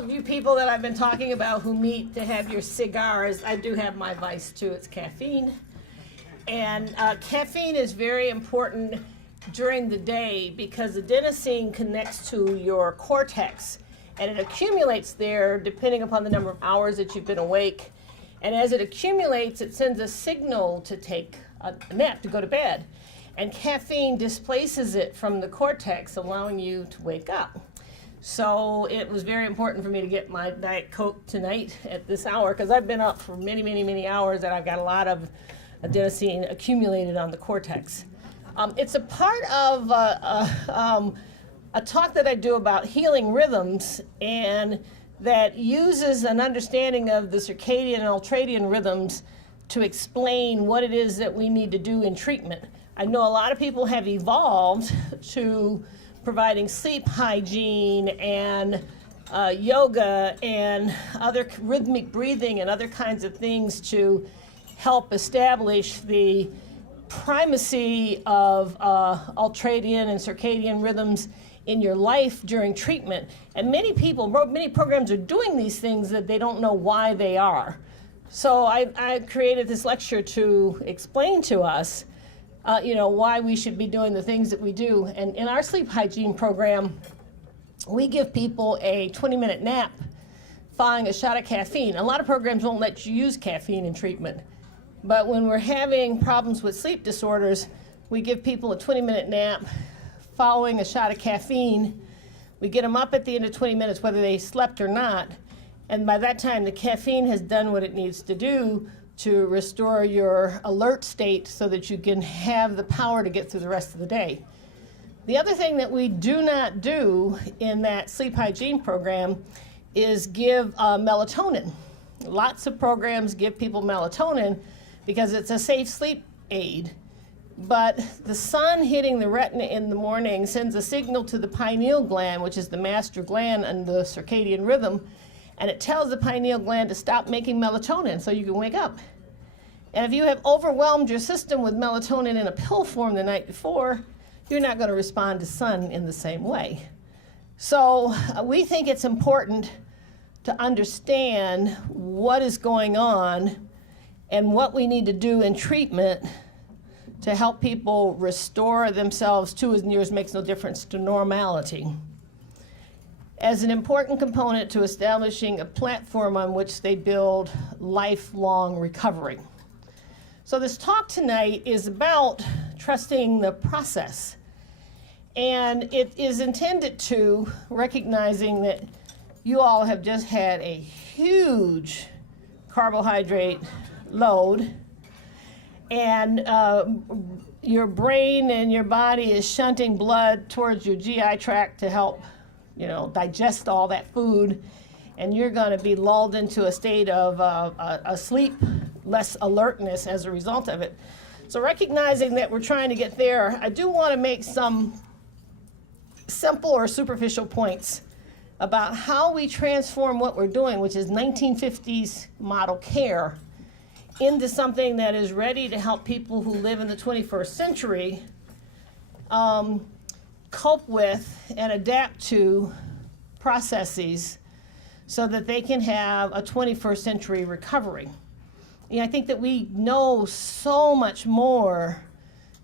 of you people that I've been talking about who meet to have your cigars, I do have my vice too. It's caffeine. And caffeine is very important during the day because adenosine connects to your cortex and it accumulates there depending upon the number of hours that you've been awake. And as it accumulates, it sends a signal to take a nap, to go to bed. And caffeine displaces it from the cortex, allowing you to wake up. So it was very important for me to get my Diet Coke tonight at this hour because I've been up for many, many, many hours and I've got a lot of adenosine accumulated on the cortex. It's a part of a talk that I do about healing rhythms and that uses an understanding of the circadian and ultradian rhythms to explain what it is that we need to do in treatment. I know a lot of people have evolved to providing sleep hygiene and yoga and other rhythmic breathing and other kinds of things to help establish the primacy of ultradian and circadian rhythms in your life during treatment. And many people, many programs are doing these things that they don't know why they are. So I created this lecture to explain to us why we should be doing the things that we do. And in our sleep hygiene program, we give people a 20-minute nap following a shot of caffeine. A lot of programs won't let you use caffeine in treatment. But when we're having problems with sleep disorders, we give people a 20-minute nap following a shot of caffeine. We get them up at the end of 20 minutes, whether they slept or not. And by that time, the caffeine has done what it needs to do to restore your alert state so that you can have the power to get through the rest of the day. The other thing that we do not do in that sleep hygiene program is give melatonin. Lots of programs give people melatonin because it's a safe sleep aid. But the sun hitting the retina in the morning sends a signal to the pineal gland, which is the master gland in the circadian rhythm, and it tells the pineal gland to stop making melatonin so you can wake up. And if you have overwhelmed your system with melatonin in a pill form the night before, you're not going to respond to sun in the same way. So we think it's important to understand what is going on and what we need to do in treatment to help people restore themselves to, as near as makes no difference, to normality, as an important component to establishing a platform on which they build lifelong recovery. So this talk tonight is about trusting the process. And it is intended to recognizing that you all have just had a huge carbohydrate load, and your brain and your body is shunting blood towards your GI tract to help, digest all that food, and you're going to be lulled into a state of a sleep, less alertness as a result of it. So recognizing that we're trying to get there, I do want to make some simple or superficial points about how we transform what we're doing, which is 1950s model care, into something that is ready to help people who live in the 21st century cope with and adapt to processes so that they can have a 21st century recovery. I think that we know so much more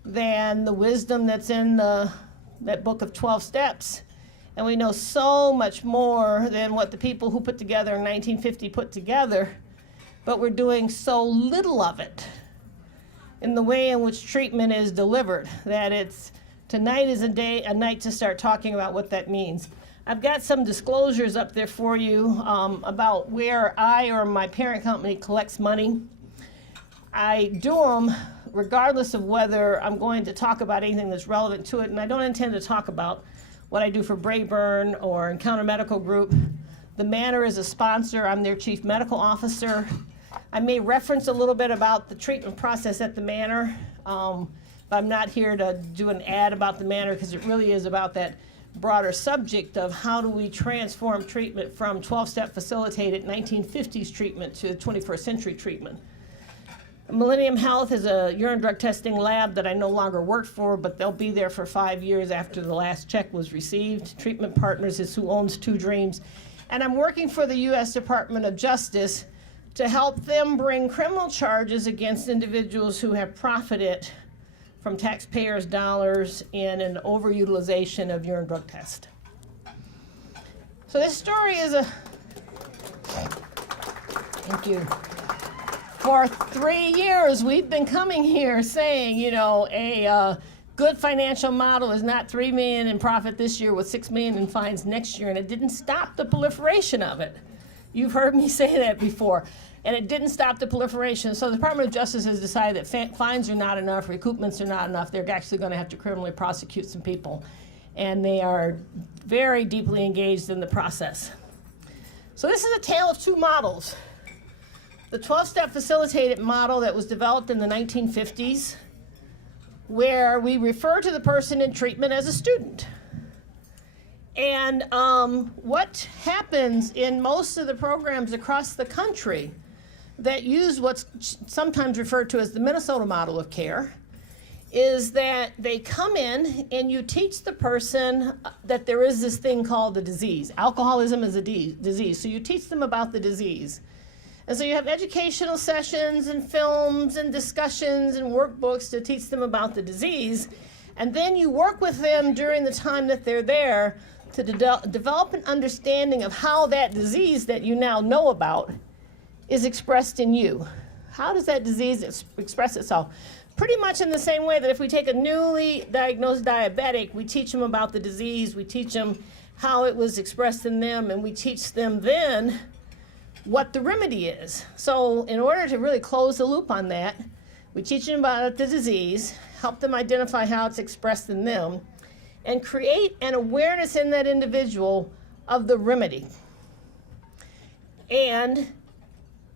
than the wisdom that's in that book of 12 steps. And we know so much more than what the people who put together in 1950 put together, but we're doing so little of it in the way in which treatment is delivered, that tonight is a night to start talking about what that means. I've got some disclosures up there for you about where I or my parent company collects money. I do them regardless of whether I'm going to talk about anything that's relevant to it, and I don't intend to talk about what I do for Brayburn or Encounter Medical Group. The Manor is a sponsor. I'm their chief medical officer. I may reference a little bit about the treatment process at the Manor, but I'm not here to do an ad about the Manor because it really is about that broader subject of how do we transform treatment from 12-step facilitated 1950s treatment to 21st century treatment. Millennium Health is a urine drug testing lab that I no longer work for, but they'll be there for 5 years after the last check was received. Treatment Partners is who owns Two Dreams. And I'm working for the U.S. Department of Justice to help them bring criminal charges against individuals who have profited from taxpayers' dollars in an overutilization of urine drug test. So this story is thank you. For 3 years, we've been coming here saying, you know, a good financial model is not $3 million in profit this year with $6 million in fines next year, and it didn't stop the proliferation of it. You've heard me say that before, and it didn't stop the proliferation. So the Department of Justice has decided that fines are not enough, recoupments are not enough. They're actually going to have to criminally prosecute some people, and they are very deeply engaged in the process. So this is a tale of two models. The 12-step facilitated model that was developed in the 1950s, where we refer to the person in treatment as a student. And what happens in most of the programs across the country that use what's sometimes referred to as the Minnesota model of care is that they come in and you teach the person that there is this thing called the disease. Alcoholism is a disease, so you teach them about the disease. And so you have educational sessions and films and discussions and workbooks to teach them about the disease. And then you work with them during the time that they're there to develop an understanding of how that disease that you now know about is expressed in you. How does that disease express itself? Pretty much in the same way that if we take a newly diagnosed diabetic, we teach them about the disease, we teach them how it was expressed in them, and we teach them then what the remedy is. So in order to really close the loop on that, we teach them about the disease, help them identify how it's expressed in them, and create an awareness in that individual of the remedy. And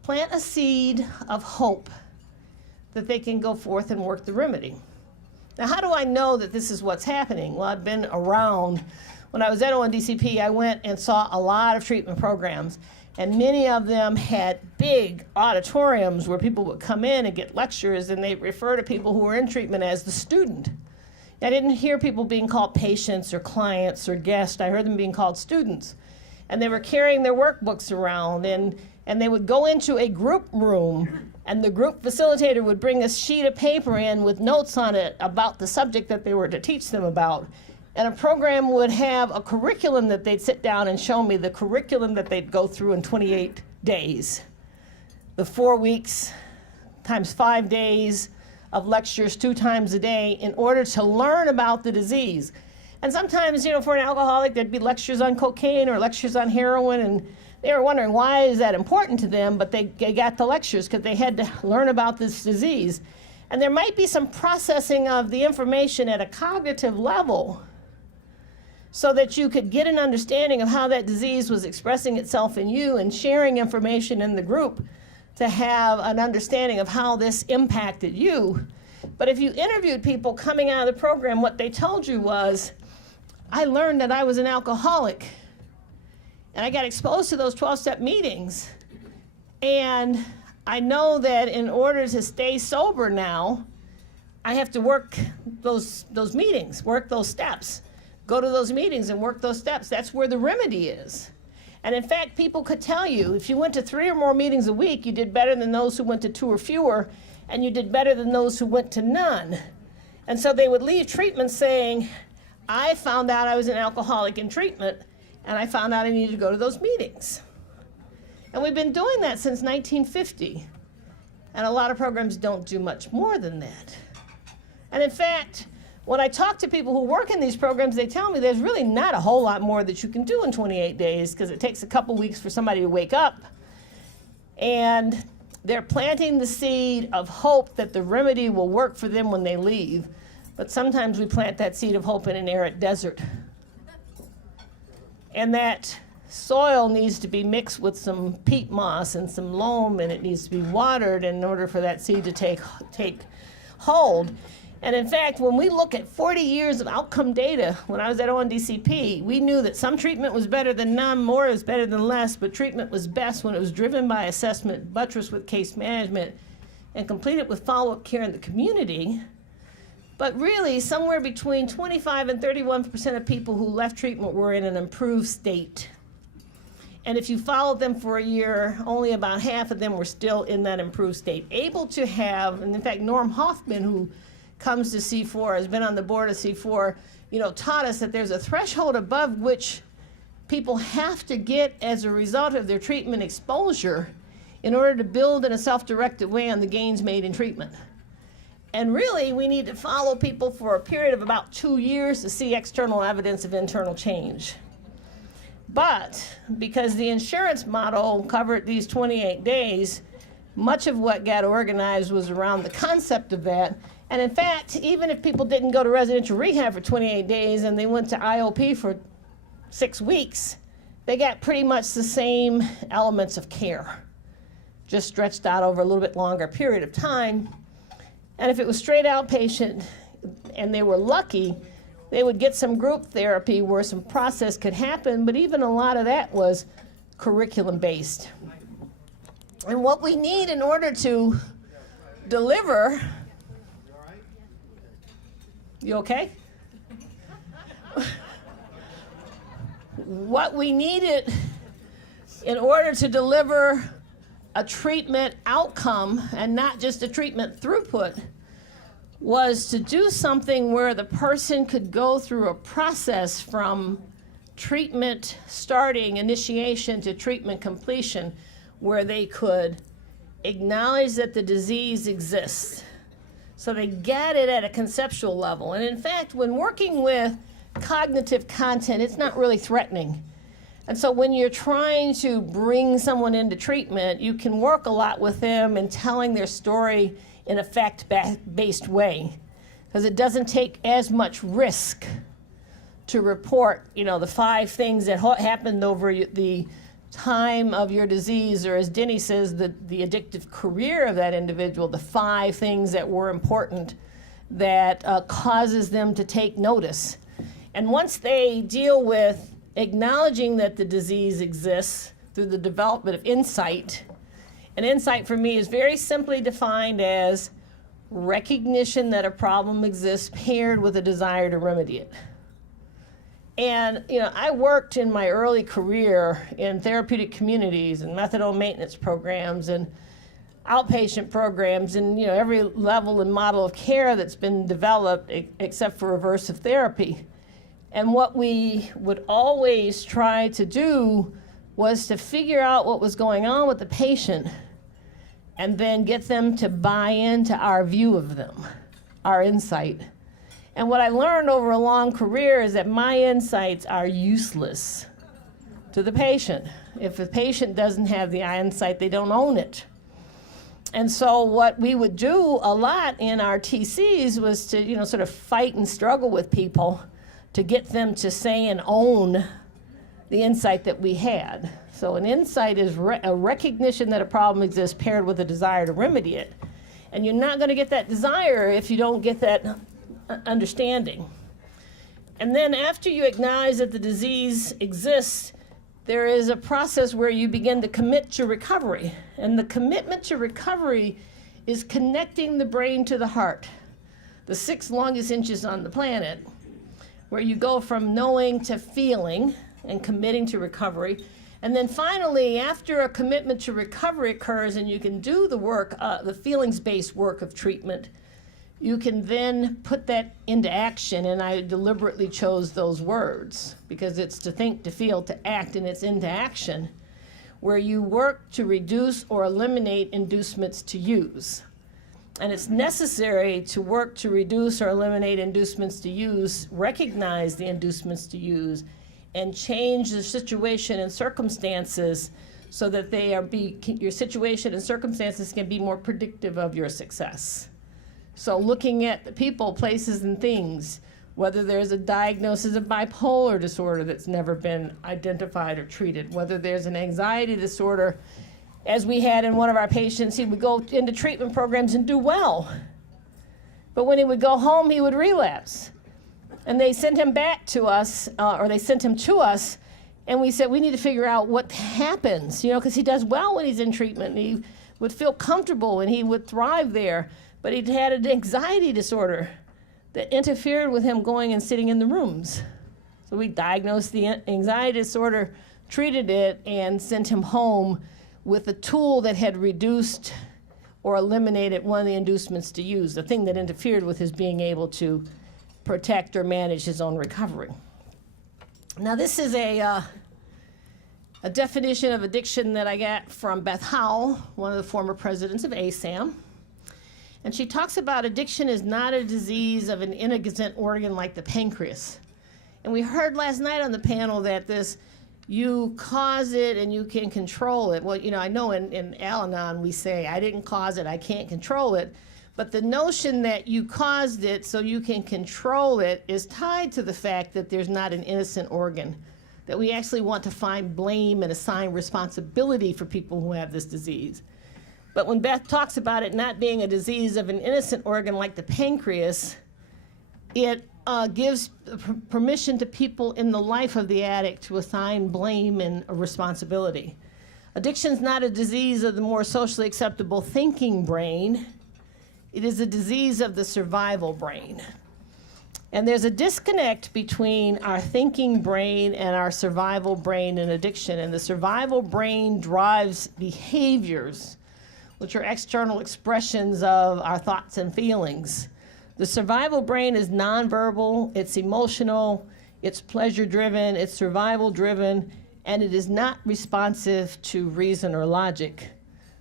plant a seed of hope that they can go forth and work the remedy. Now, how do I know that this is what's happening? Well, I've been around. When I was at ONDCP, I went and saw a lot of treatment programs. And many of them had big auditoriums where people would come in and get lectures, and they refer to people who were in treatment as the student. I didn't hear people being called patients or clients or guests. I heard them being called students. And they were carrying their workbooks around, and they would go into a group room, and the group facilitator would bring a sheet of paper in with notes on it about the subject that they were to teach them about. And a program would have a curriculum that they'd sit down and show me, the curriculum that they'd go through in 28 days. The 4 weeks times 5 days of lectures 2 times a day in order to learn about the disease. And sometimes, you know, for an alcoholic, there'd be lectures on cocaine or lectures on heroin, and they were wondering why is that important to them, but they got the lectures because they had to learn about this disease. And there might be some processing of the information at a cognitive level so that you could get an understanding of how that disease was expressing itself in you and sharing information in the group to have an understanding of how this impacted you. But if you interviewed people coming out of the program, what they told you was, I learned that I was an alcoholic, and I got exposed to those 12-step meetings, and I know that in order to stay sober now, I have to work those meetings, work those steps. Go to those meetings and work those steps. That's where the remedy is. And in fact, people could tell you, if you went to 3 or more meetings a week, you did better than those who went to 2 or fewer, and you did better than those who went to none. And so they would leave treatment saying, I found out I was an alcoholic in treatment, and I found out I needed to go to those meetings. And we've been doing that since 1950. And a lot of programs don't do much more than that. And in fact, when I talk to people who work in these programs, they tell me there's really not a whole lot more that you can do in 28 days because it takes a couple weeks for somebody to wake up. And they're planting the seed of hope that the remedy will work for them when they leave. But sometimes we plant that seed of hope in an arid desert. And that soil needs to be mixed with some peat moss and some loam, and it needs to be watered in order for that seed to take hold. And in fact, when we look at 40 years of outcome data, when I was at ONDCP, we knew that some treatment was better than none, more is better than less, but treatment was best when it was driven by assessment, buttressed with case management, and completed with follow-up care in the community. But really, somewhere between 25 and 31% of people who left treatment were in an improved state. And if you followed them for a year, only about half of them were still in that improved state. Able to have, and in fact, Norm Hoffman, who comes to C4, has been on the board of C4, taught us that there's a threshold above which people have to get as a result of their treatment exposure in order to build in a self-directed way on the gains made in treatment. And really, we need to follow people for a period of about 2 years to see external evidence of internal change. But because the insurance model covered these 28 days, much of what got organized was around the concept of that. And in fact, even if people didn't go to residential rehab for 28 days and they went to IOP for 6 weeks, they got pretty much the same elements of care, just stretched out over a little bit longer period of time. And if it was straight outpatient and they were lucky, they would get some group therapy where some process could happen, but even a lot of that was curriculum-based. And what we need in order to deliver, you okay? What we needed in order to deliver a treatment outcome and not just a treatment throughput was to do something where the person could go through a process from treatment starting, initiation, to treatment completion, where they could acknowledge that the disease exists. So they get it at a conceptual level. And in fact, when working with cognitive content, it's not really threatening. And so when you're trying to bring someone into treatment, you can work a lot with them in telling their story in a fact-based way, because it doesn't take as much risk to report, the 5 things that happened over the time of your disease, or as Denny says, the addictive career of that individual, the 5 things that were important that causes them to take notice. And once they deal with acknowledging that the disease exists through the development of insight, and insight for me is very simply defined as recognition that a problem exists paired with a desire to remedy it. And, I worked in my early career in therapeutic communities and methadone maintenance programs and outpatient programs and, every level and model of care that's been developed except for reversive therapy. And what we would always try to do was to figure out what was going on with the patient and then get them to buy into our view of them, our insight. And what I learned over a long career is that my insights are useless to the patient. If the patient doesn't have the insight, they don't own it. And so what we would do a lot in our TCs was to, sort of fight and struggle with people to get them to say and own the insight that we had. So an insight is a recognition that a problem exists paired with a desire to remedy it. And you're not going to get that desire if you don't get that understanding. And then after you acknowledge that the disease exists, there is a process where you begin to commit to recovery. And the commitment to recovery is connecting the brain to the heart, the 6 longest inches on the planet, where you go from knowing to feeling and committing to recovery. And then finally, after a commitment to recovery occurs and you can do the work, the feelings-based work of treatment, you can then put that into action. And I deliberately chose those words because it's to think, to feel, to act, and it's into action, where you work to reduce or eliminate inducements to use. And it's necessary to work to reduce or eliminate inducements to use, recognize the inducements to use, and change the situation and circumstances so that your situation and circumstances can be more predictive of your success. So looking at the people, places, and things, whether there's a diagnosis of bipolar disorder that's never been identified or treated, whether there's an anxiety disorder, as we had in one of our patients, he would go into treatment programs and do well. But when he would go home, he would relapse. And they sent him back to us, or they sent him to us, and we said, we need to figure out what happens, because he does well when he's in treatment, and he would feel comfortable, and he would thrive there. But he had an anxiety disorder that interfered with him going and sitting in the rooms. So we diagnosed the anxiety disorder, treated it, and sent him home with a tool that had reduced or eliminated one of the inducements to use, the thing that interfered with his being able to protect or manage his own recovery. Now, this is a definition of addiction that I got from Beth Howell, one of the former presidents of FASAM. And she talks about addiction is not a disease of an innocent organ like the pancreas. And we heard last night on the panel that you cause it and you can control it. Well, I know in Al-Anon we say, I didn't cause it, I can't control it. But the notion that you caused it so you can control it is tied to the fact that there's not an innocent organ, that we actually want to find blame and assign responsibility for people who have this disease. But when Beth talks about it not being a disease of an innocent organ like the pancreas, it gives permission to people in the life of the addict to assign blame and responsibility. Addiction is not a disease of the more socially acceptable thinking brain. It is a disease of the survival brain. And there's a disconnect between our thinking brain and our survival brain in addiction. And the survival brain drives behaviors, which are external expressions of our thoughts and feelings. The survival brain is nonverbal, it's emotional, it's pleasure-driven, it's survival-driven, and it is not responsive to reason or logic.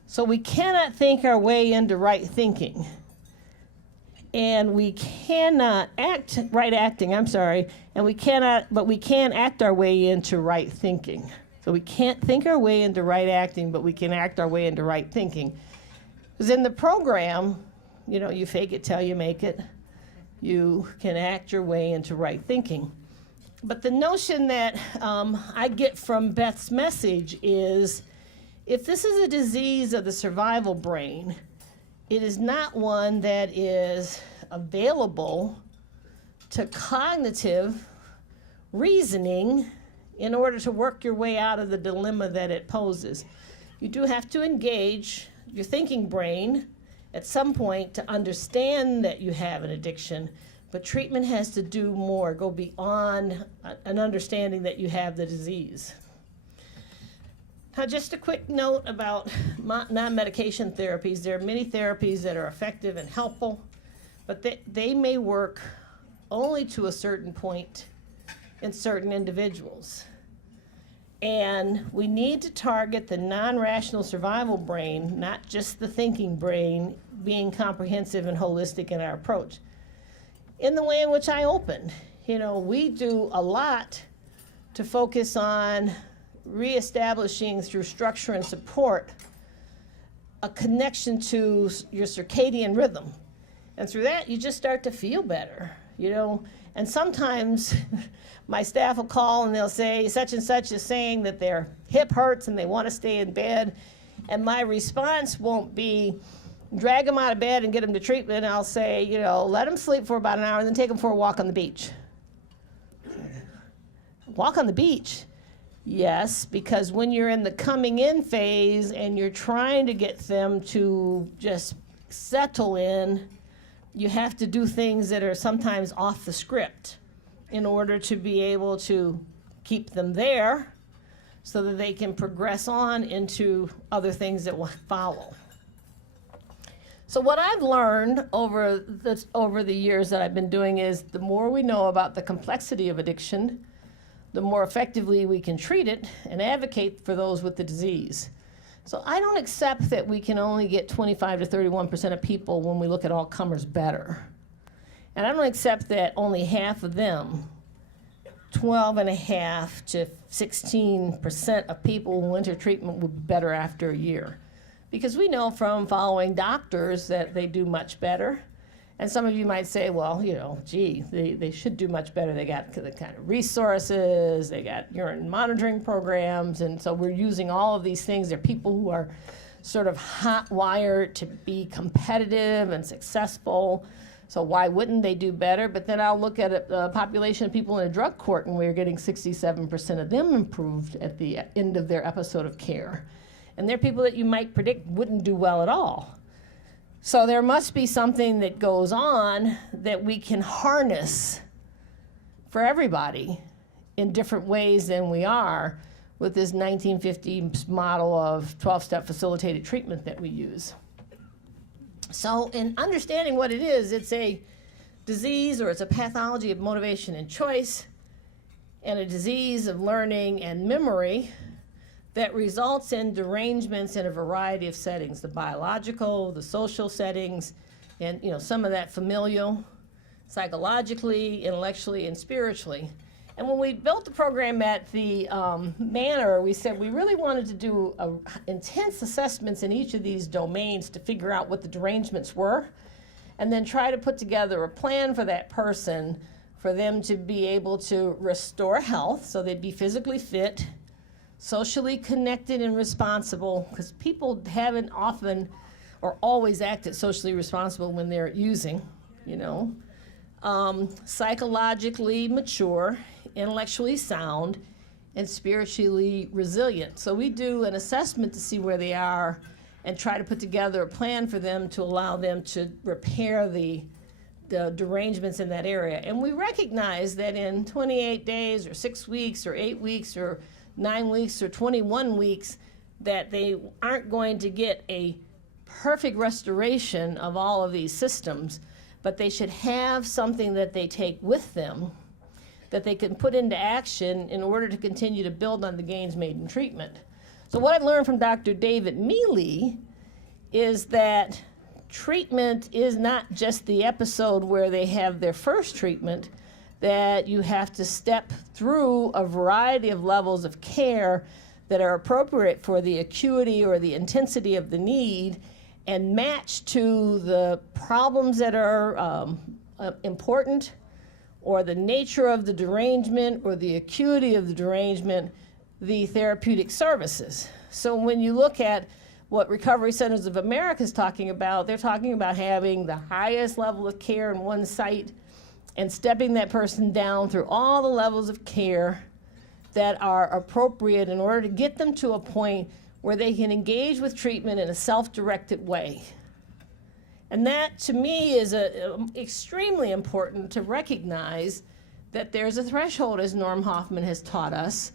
So we cannot think our way into right thinking. And we cannot and we can act our way into right thinking. So we can't think our way into right acting, but we can act our way into right thinking. Because in the program, you fake it till you make it. You can act your way into right thinking. But the notion that I get from Beth's message is, if this is a disease of the survival brain, it is not one that is available to cognitive reasoning in order to work your way out of the dilemma that it poses. You do have to engage your thinking brain at some point to understand that you have an addiction, but treatment has to do more, go beyond an understanding that you have the disease. Now, just a quick note about non-medication therapies. There are many therapies that are effective and helpful, but they may work only to a certain point in certain individuals. And we need to target the non-rational survival brain, not just the thinking brain, being comprehensive and holistic in our approach. In the way in which I opened, we do a lot to focus on reestablishing through structure and support a connection to your circadian rhythm. And through that, you just start to feel better, And sometimes my staff will call and they'll say, such and such is saying that their hip hurts and they want to stay in bed. And my response won't be, drag them out of bed and get them to treatment. I'll say, let them sleep for about an hour and then take them for a walk on the beach. Walk on the beach? Yes, because when you're in the coming in phase and you're trying to get them to just settle in, you have to do things that are sometimes off the script in order to be able to keep them there so that they can progress on into other things that will follow. So what I've learned over the years that I've been doing is the more we know about the complexity of addiction, the more effectively we can treat it and advocate for those with the disease. So I don't accept that we can only get 25 to 31% of people when we look at all comers better. And I don't accept that only half of them, 12.5 to 16% of people who enter treatment will be better after a year. Because we know from following doctors that they do much better. And some of you might say, well, they should do much better. They got the kind of resources, they got urine monitoring programs, and so we're using all of these things. They're people who are sort of hot-wired to be competitive and successful, so why wouldn't they do better? But then I'll look at a population of people in a drug court, and we're getting 67% of them improved at the end of their episode of care. And they're people that you might predict wouldn't do well at all. So there must be something that goes on that we can harness for everybody in different ways than we are, with this 1950s model of 12-step facilitated treatment that we use. So in understanding what it is, it's a disease or it's a pathology of motivation and choice, and a disease of learning and memory that results in derangements in a variety of settings, the biological, the social settings, and some of that familial, psychologically, intellectually, and spiritually. And when we built the program at the Manor, we said we really wanted to do intense assessments in each of these domains to figure out what the derangements were, and then try to put together a plan for that person for them to be able to restore health, so they'd be physically fit, socially connected and responsible, because people haven't often or always acted socially responsible when they're using, psychologically mature, intellectually sound, and spiritually resilient. So we do an assessment to see where they are and try to put together a plan for them to allow them to repair the derangements in that area. And we recognize that in 28 days or 6 weeks or 8 weeks or 9 weeks or 21 weeks, that they aren't going to get a perfect restoration of all of these systems, but they should have something that they take with them that they can put into action in order to continue to build on the gains made in treatment. So what I learned from Dr. David Mealy is that treatment is not just the episode where they have their first treatment, that you have to step through a variety of levels of care that are appropriate for the acuity or the intensity of the need and match to the problems that are important, or the nature of the derangement or the acuity of the derangement, the therapeutic services. So when you look at what Recovery Centers of America is talking about, they're talking about having the highest level of care in one site and stepping that person down through all the levels of care that are appropriate in order to get them to a point where they can engage with treatment in a self-directed way. And that, to me, is extremely important to recognize that there's a threshold, as Norm Hoffman has taught us,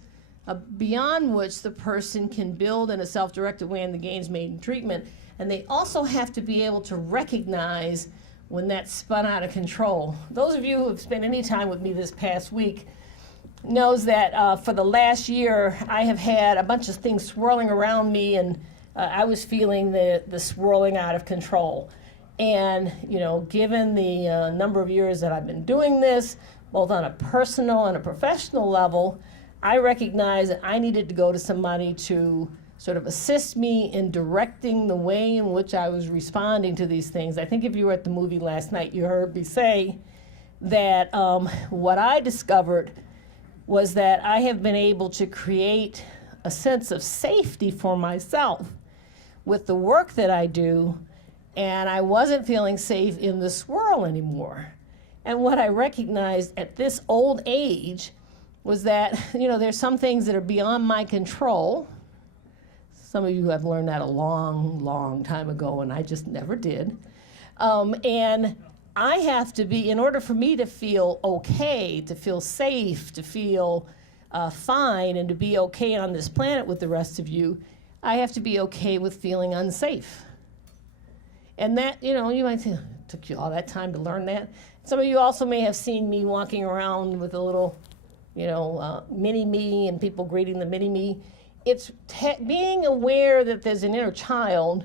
beyond which the person can build in a self-directed way in the gains made in treatment. And they also have to be able to recognize when that's spun out of control. Those of you who have spent any time with me this past week knows that for the last year, I have had a bunch of things swirling around me, and I was feeling the swirling out of control. And, given the number of years that I've been doing this, both on a personal and a professional level, I recognized that I needed to go to somebody to sort of assist me in directing the way in which I was responding to these things. I think if you were at the movie last night, you heard me say that what I discovered was that I have been able to create a sense of safety for myself with the work that I do, and I wasn't feeling safe in the swirl anymore. And what I recognized at this old age was that, there's some things that are beyond my control. Some of you have learned that a long, long time ago, and I just never did. And I have to be, in order for me to feel okay, to feel safe, to feel fine, and to be okay on this planet with the rest of you, I have to be okay with feeling unsafe. And that, you might say, it took you all that time to learn that. Some of you also may have seen me walking around with a little, mini-me and people greeting the mini-me. It's being aware that there's an inner child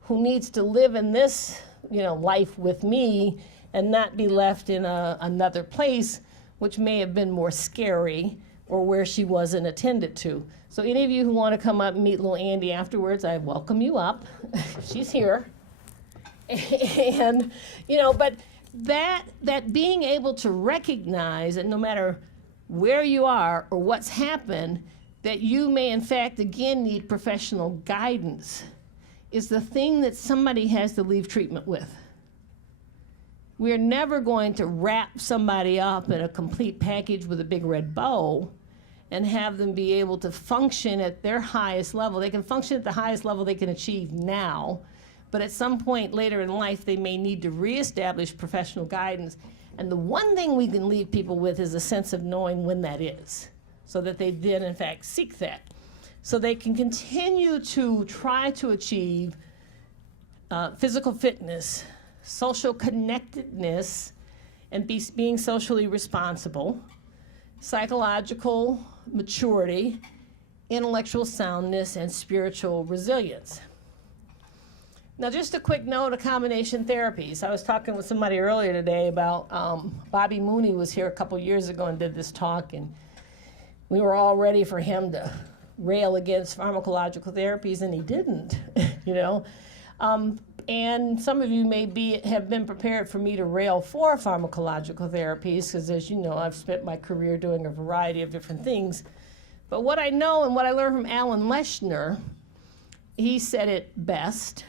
who needs to live in this, life with me and not be left in another place, which may have been more scary or where she wasn't attended to. So any of you who want to come up and meet little Andy afterwards, I welcome you up. She's here. And, but that being able to recognize that no matter where you are or what's happened, that you may in fact again need professional guidance is the thing that somebody has to leave treatment with. We're never going to wrap somebody up in a complete package with a big red bow and have them be able to function at their highest level. They can function at the highest level they can achieve now, but at some point later in life, they may need to reestablish professional guidance. And the one thing we can leave people with is a sense of knowing when that is, so that they then, in fact, seek that. so they can continue to try to achieve physical fitness, social connectedness, and being socially responsible, psychological maturity, intellectual soundness, and spiritual resilience. Now, just a quick note of combination therapies. I was talking with somebody earlier today about Bobby Mooney was here a couple years ago and did this talk, and we were all ready for him to rail against pharmacological therapies, and he didn't, you know. And some of you may have been prepared for me to rail for pharmacological therapies, because as you know, I've spent my career doing a variety of different things. But what I know and what I learned from Alan Leshner, he said it best,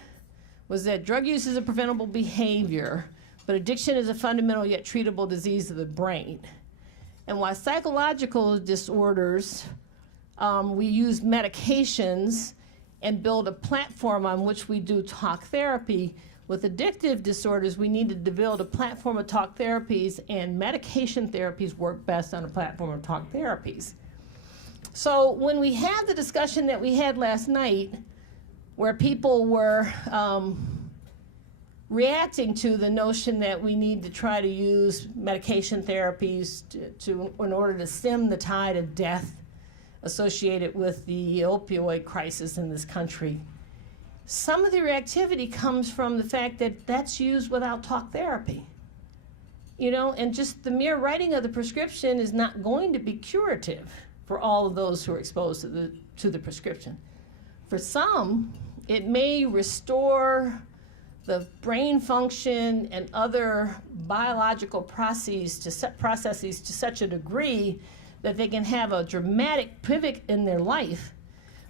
was that drug use is a preventable behavior, but addiction is a fundamental yet treatable disease of the brain. And while psychological disorders, we use medications and build a platform on which we do talk therapy. With addictive disorders, we need to build a platform of talk therapies, and medication therapies work best on a platform of talk therapies. So when we had the discussion that we had last night, where people were reacting to the notion that we need to try to use medication therapies in order to stem the tide of death associated with the opioid crisis in this country, some of the reactivity comes from the fact that that's used without talk therapy. You know, and just the mere writing of the prescription is not going to be curative for all of those who are exposed to the prescription. For some, it may restore the brain function and other biological processes to such a degree that they can have a dramatic pivot in their life.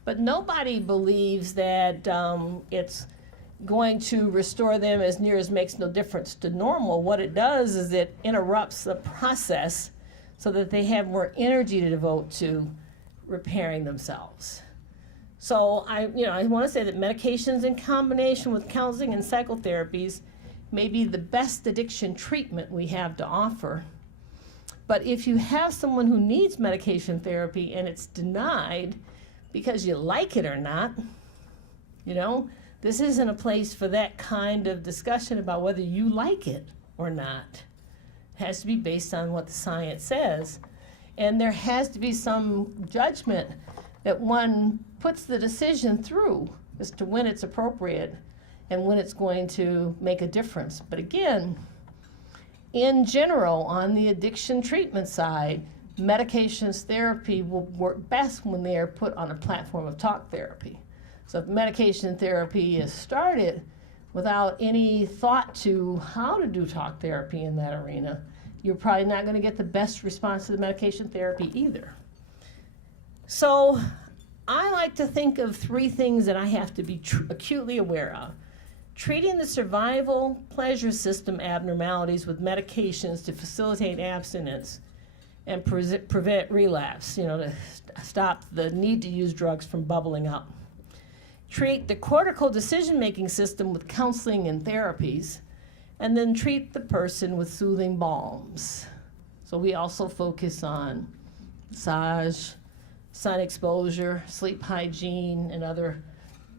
But nobody believes that it's going to restore them as near as makes no difference to normal. What it does is it interrupts the process so that they have more energy to devote to repairing themselves. So I want to say that medications in combination with counseling and psychotherapies may be the best addiction treatment we have to offer. But if you have someone who needs medication therapy and it's denied because you like it or not, you know, this isn't a place for that kind of discussion about whether you like it or not. It has to be based on what the science says. And there has to be some judgment that one puts the decision through as to when it's appropriate and when it's going to make a difference. But again, in general, on the addiction treatment side, medications therapy will work best when they are put on a platform of talk therapy. So if medication therapy is started without any thought to how to do talk therapy in that arena, you're probably not going to get the best response to the medication therapy either. So I like to think of three things that I have to be acutely aware of. Treating the survival pleasure system abnormalities with medications to facilitate abstinence and prevent relapse, to stop the need to use drugs from bubbling up. Treat the cortical decision-making system with counseling and therapies, and then treat the person with soothing balms. So we also focus on massage, sun exposure, sleep hygiene, and other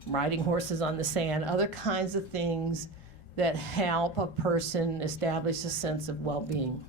riding horses on the sand, other kinds of things that help a person establish a sense of well-being.